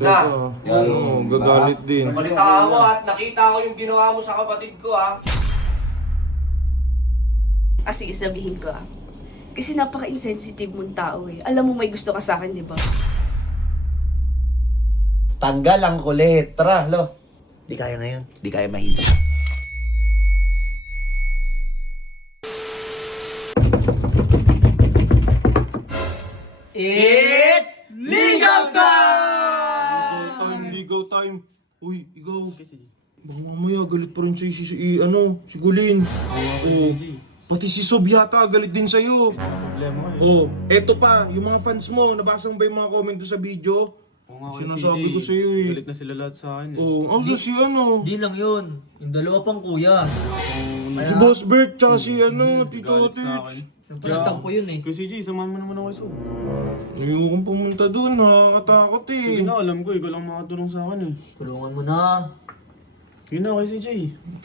Gagalit din. Balita mo at nakita ko yung ginawa mo sa kapatid ko Sige, sabihin ko Kasi napaka-insensitive mong tao Alam mo may gusto ka sa akin, di ba? Tanggal ang kulit. Tara, lo. Di kaya ngayon. Di kaya mahindi. It's legal time! Ligaw time. Uy, ikaw. Baka mamaya galit pa rin si Gulin. Pati si Sob yata galit din sa'yo. Eto pa, yung mga fans mo, nabasa mo ba yung mga comment sa video? Sinasabi ko sa'yo Galit na sila lahat sa akin si Di lang yun. Yung dalawa pang kuya. Si Boss Bert, tsaka si Tito Galit sa akin. Tits. Yung panatang ko yun Kasi G, samahan mo naman ako sa Ayokong pumunta doon, nakakatakot Sige na, alam ko, ikaw lang makatulong sa akin Tulungan mo na. Sige na, kasi J.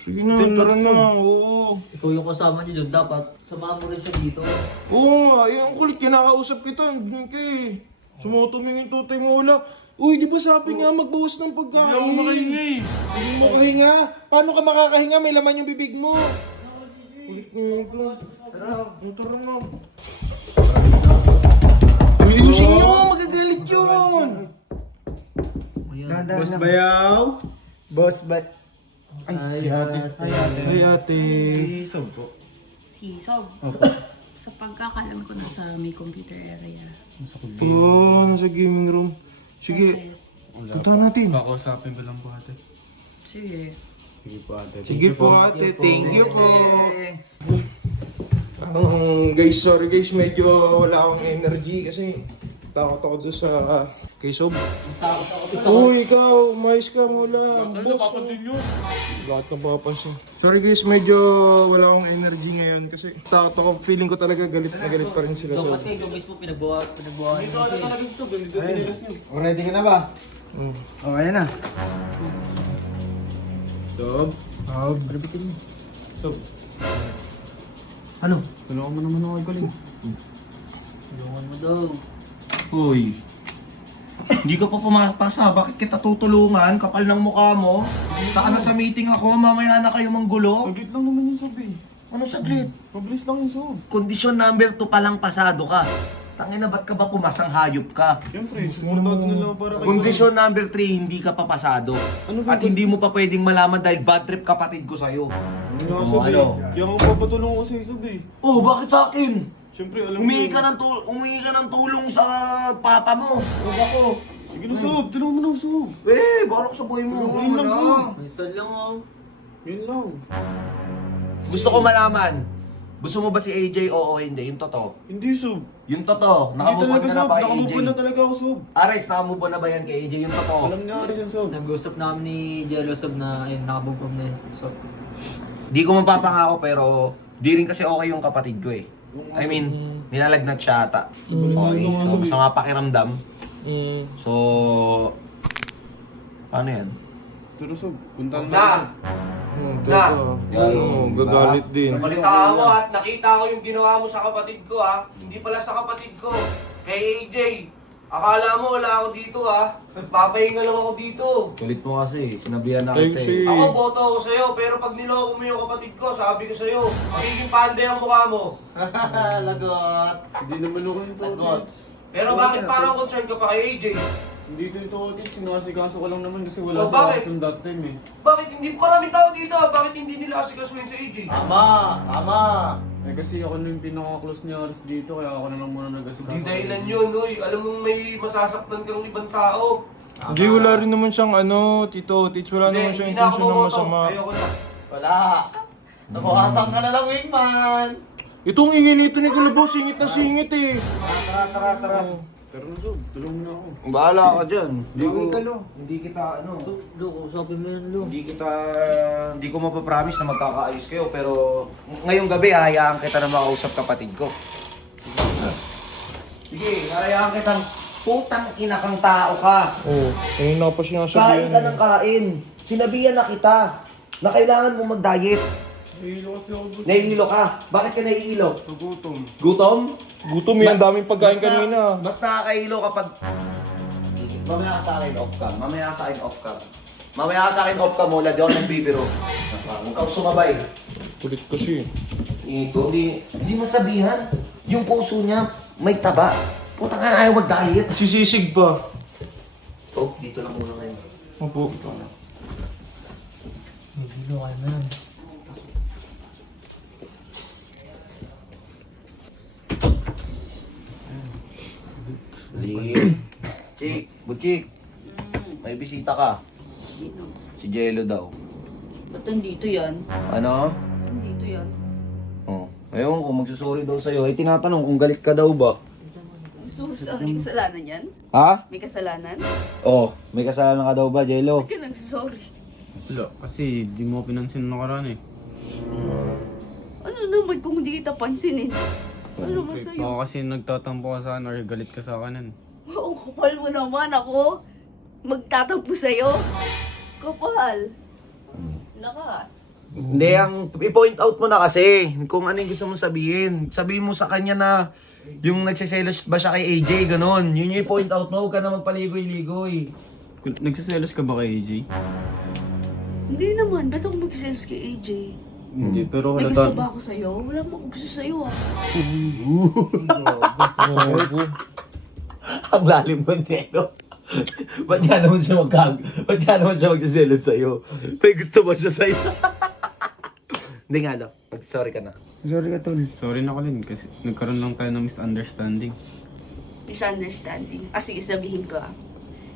Sige na, tara na, oo. Ikaw yung kasama niyo doon. Dapat samahan mo rin siya dito. Oo nga, yung kulit, kinakausap kita, hindi ka Sumutumingin tutay mo wala. Uy, di ba sabi nga magbawas ng pagkain? Hindi ako makahinga Hindi mo makahinga? Paano ka makakahinga? May laman yung bibig mo. Kulit mo ito. Tara na. Ayusin nyo, magagalit yun. Boss Bayaw? Boss, Si ate. Ay ate. Si Sob po. Si Sob. Sa pagkakalam ko na sa may computer area. Oo, nasa gaming room. Sige, punta natin. Kakausapin ko lang po ate. Sige. Sige po ate. Sige po ate, thank you po. Guys, sorry guys, medyo wala akong energy kasi takot ako doon sa kay Sob. Uy, ikaw, mais ka mula. Boss, lahat ng papansin. Sorry guys, medyo wala akong energy ngayon kasi takot ako. Feeling ko talaga galit na galit pa rin sila Sob. Dapat kayo guys po pinagbuhaan. Dito ate talaga si Sob, ganito dinilas niyo. Ready ka na ba? Okay na. Sob? Sob, Ano? tulungan mo naman ako kay Colin. Tulungan mo daw. Uy. Hindi ka pa pumapasa. Bakit kita tutulungan? Kapal ng mukha mo. Saka na sa meeting ako. Mamaya na kayo manggulo. Saglit lang naman yung Sob Ano saglit? Mabilis lang yung Sob. Kondisyon number 2 pa lang pasado ka. Tangina, ba't ka ba pumasang hayop ka? Siyempre, supportado na lang para kay Kondisyon number 3, hindi ka pa pasado. At hindi mo pa pwedeng malaman dahil bad trip kapatid ko sa'yo. Hindi nga Sob Di ako papatulong ko sa Sob Oh, bakit sa akin? Siyempre, alam Humingi ko. humingi ka ng tulong sa papa mo. Huwag ako. Sige na Sob, tulungan mo na Sob. Bahala ko sa buhay mo. Ayun lang Sob. Minsan lang Yun lang. Gusto ko malaman. Gusto mo ba si AJ? Oo, hindi. Yung totoo. Hindi Sob. Yung totoo. Hindi Nakamove on talaga ka na Sob, ba kay AJ? nakamove on na talaga ako Sob. Ares, nakamove on na ba yan kay AJ? Yung totoo. Alam niya Aris yan Sob. Nag-usap namin ni Jello Sob na ayun, nakabugpog na yun. So, Di ko mapapangako pero di rin kasi okay yung kapatid ko I mean, nilalagnat siya ata. Okay, so masama pakiramdam. So, paano yan? Pero Sob, puntahan mo. Gagalit din. Balita mo at nakita ko yung ginawa mo sa kapatid ko Hindi pala sa kapatid ko. Kay AJ. Akala mo wala ako dito Papahinga lang ako dito. Kulit mo kasi, sinabihan na Thank kita you. Ako boto ako sa'yo, pero pag niloko mo yung kapatid ko, sabi ko sa'yo, magiging panday ang mukha mo. Lagot. Hindi naman ako yung Lagot. Pero bakit parang concerned ka pa kay AJ? Hindi ito ito ulit, sinasikaso ko lang naman kasi wala Oh, sa bakit? action that time Bakit hindi maraming tao dito Bakit hindi nila asikasuhin sa AJ? Tama. Kasi ako na yung pinaka-close ni Aris dito, kaya ako na lang muna nag-asikaso. Hindi dahilan yun, uy. Alam mong may masasaktan kang ibang tao. Hindi, wala rin naman siyang Tito Tits, wala naman siyang Hindi na ako intention na bumoto. masama. Ayoko na. Wala. Nabawasan ka na lang, wingman. Itong ingin nito ni Kalabaw, singit na singit Tara. Pero na Sob, tulungan mo na ako. Bahala ka dyan. Hindi kita Lo, kausapin mo yun, Lo. Hindi ko mapapromise na magkakaayos kayo, pero ngayong gabi hahayaan kita na makausap kapatid ko. Sige, hahayaan kitang putang ina kang tao ka. Ayun na pa Kain sinasabihan. ka ng kain. Sinabihan na kita na kailangan mo mag-diet. Nahihilo kasi ako. Nahihilo ka. Bakit ka nahihilo? Nagutom. Gutom? Gutom yan, daming pagkain kanina. Mas nakakahilo kapag Mamaya ka sa akin off cam. Mamaya ka sa akin off cam. Mamaya ka sa akin off cam, wala. Di ako nagbibiro. Huwag kang sumabay. Kulit kasi. Ito, di masabihan. Yung puso niya, may taba. Puta ka na ayaw mag-diet. Sisisig pa. Oh, dito lang muna ngayon. Opo. Hindi kayo na yan. Chik, Butchik, may bisita ka. Sino? Si Jello daw. Ba't nandito yan? Ano? Nandito yan. Oh, ayun kung magsusuri daw sa'yo. Ay tinatanong kung galit ka daw ba? May kasalanan yan? Ha? May kasalanan? Oh, may kasalanan ka daw ba, Jello? Ba't ka nagsasorry? Wala, kasi di mo pinansin nung nakaraan eh. Ano naman kung hindi kita pansinin? Ano naman sa'yo? Ako kasi nagtatampo ka sa akin or galit ka sa akin. Oo, kapal mo naman ako. Magtatampo sa'yo. Kapal. Lakas. Hindi, ang i-point out mo na kasi kung ano yung gusto mong sabihin. Sabihin mo sa kanya na yung nagsiselos ba siya kay AJ, ganon. Yun yung i-point out mo, huwag ka na magpaligoy-ligoy. Nagsiselos ka ba kay AJ? Hindi naman. Ba't ako magsiselos kay AJ? Hindi, pero May wala gusto ba ako sa'yo? Wala mo akong gusto sa'yo ah. Ang lalim mo, Jello. Ba't nga naman siya magsiselos sa'yo? May gusto ba siya sa'yo? Hindi nga daw. Sorry ka na. Sorry ka, tol. Sorry na Colin kasi nagkaroon lang tayo ng misunderstanding. Misunderstanding. Sige, sabihin ko ah.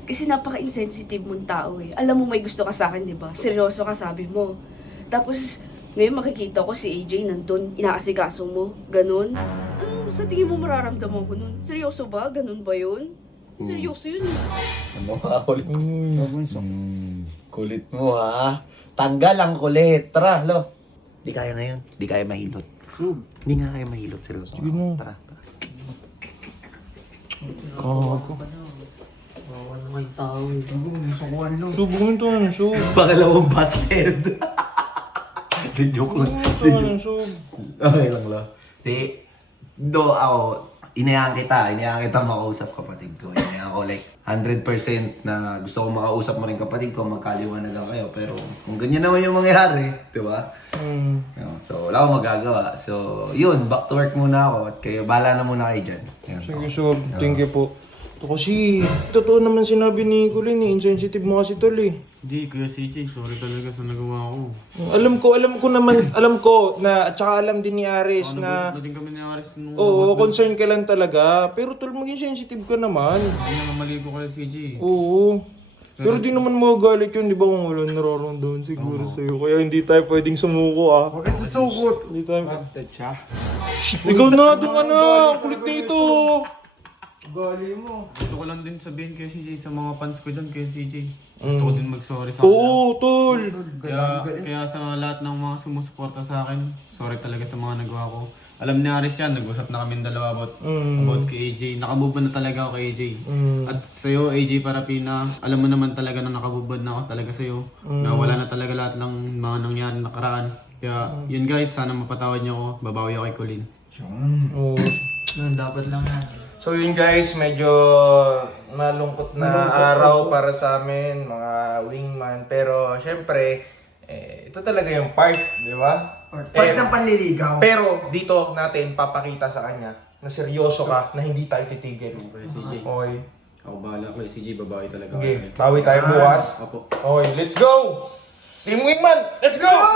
Kasi napaka-insensitive mong tao eh. Alam mo may gusto ka sa akin, di ba? Seryoso ka, sabi mo. Tapos, ngayon makikita ko si AJ nandun, inaasikaso mo. Ganon. Ano sa tingin mo mararamdaman ko nun? Seryoso ba? Ganon ba yun? Seryoso yun. Ano ka, kulit? Kulit mo, ha? Tanggal ang kulit. Tara, lo. Di kaya ngayon. Di kaya mahilot. Hindi nga kaya mahilot, seryoso. Sige na. Tara. Kago. Bawa naman yung tao eh. Subong ito ang sub. Pangalawang busted. Di joke lang. Di Ito joke. ang sub. Okay lang, lo. Ako, inayaan kita makausap kapatid ko. Inayaan ko like 100% na gusto ko makausap mo rin kapatid ko, magkaliwanagan kayo. Pero kung ganyan naman yung mangyayari, di ba? So, wala akong magagawa. So, yun, back to work muna ako at kayo, bahala na muna kayo dyan. Yan. Sige, sub. Thank you po. Ito kasi, totoo naman sinabi ni Colin eh. Insensitive mo kasi, tol eh. Hindi, Kuya CJ, sorry talaga sa nagawa ko. Alam ko na, at saka alam din ni Aris na, Nating kami ni Aris nung... oo, concern ka lang talaga. Pero tol, maging sensitive ka naman. Hindi naman mali ko kay CJ. Oo. Pero di naman magagalit yun, di ba kung wala nararamdaman siguro sa'yo. Kaya hindi tayo pwedeng sumuko ah. Huwag ka susukot! Hindi tayo... Basta siya. Ikaw na, doon ka na! Ang kulit nito! Gali mo. Gusto ko lang din sabihin kay CJ sa mga fans ko dyan, kay CJ. Gusto ko din mag-sorry sa Oo, tol! Kaya sa lahat ng mga sumusuporta sa akin, sorry talaga sa mga nagawa ko. Alam ni Aris yan, nag-usap na kami dalawa about kay AJ. Nakamove na talaga ako kay AJ. At sa'yo, AJ Parapina, alam mo naman talaga na nakamove na ako talaga sa'yo. Na wala na talaga lahat ng mga nangyari nakaraan. Kaya yun guys, sana mapatawad niyo ako. Babawi ako kay Colin. Oo. Dapat lang yan. So yun guys, medyo malungkot na araw para sa amin, mga wingman. Pero syempre, ito talaga yung part, di ba? Part ng panliligaw. Pero dito natin papakita sa kanya na seryoso ka, na hindi tayo titigil. Okay, CJ. Okay. Ako bahala ko, CJ, babawi talaga. Okay, bawi tayo bukas. Opo. Okay, let's go! Team Wingman, let's go!